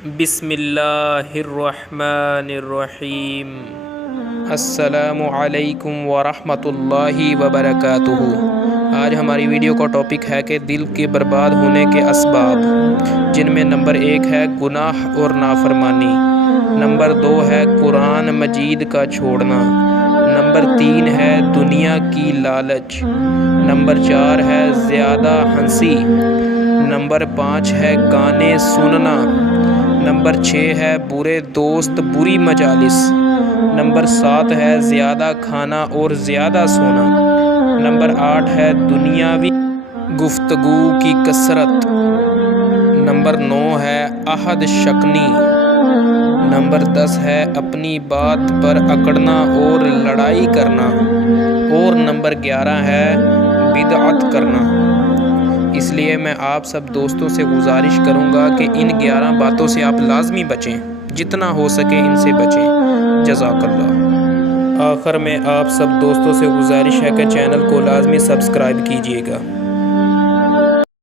بسم اللہ الرحمن الرحیم۔ السلام علیکم ورحمۃ اللہ وبرکاتہ۔ آج ہماری ویڈیو کا ٹاپک ہے کہ دل کے برباد ہونے کے اسباب، جن میں نمبر 1 ہے گناہ اور نافرمانی، نمبر 2 ہے قرآن مجید کا چھوڑنا، نمبر 3 ہے دنیا کی لالچ، نمبر 4 ہے زیادہ ہنسی، نمبر 5 ہے گانے سننا، نمبر 6 ہے برے دوست بری مجالس، نمبر 7 ہے زیادہ کھانا اور زیادہ سونا، نمبر 8 ہے دنیاوی گفتگو کی کثرت، نمبر 9 ہے عہد شکنی، نمبر 10 ہے اپنی بات پر اکڑنا اور لڑائی کرنا، اور نمبر 11 ہے بدعت کرنا۔ اس لیے میں آپ سب دوستوں سے گزارش کروں گا کہ ان 11 باتوں سے آپ لازمی بچیں، جتنا ہو سکے ان سے بچیں۔ جزاک اللہ۔ آخر میں آپ سب دوستوں سے گزارش ہے کہ چینل کو لازمی سبسکرائب کیجیے گا۔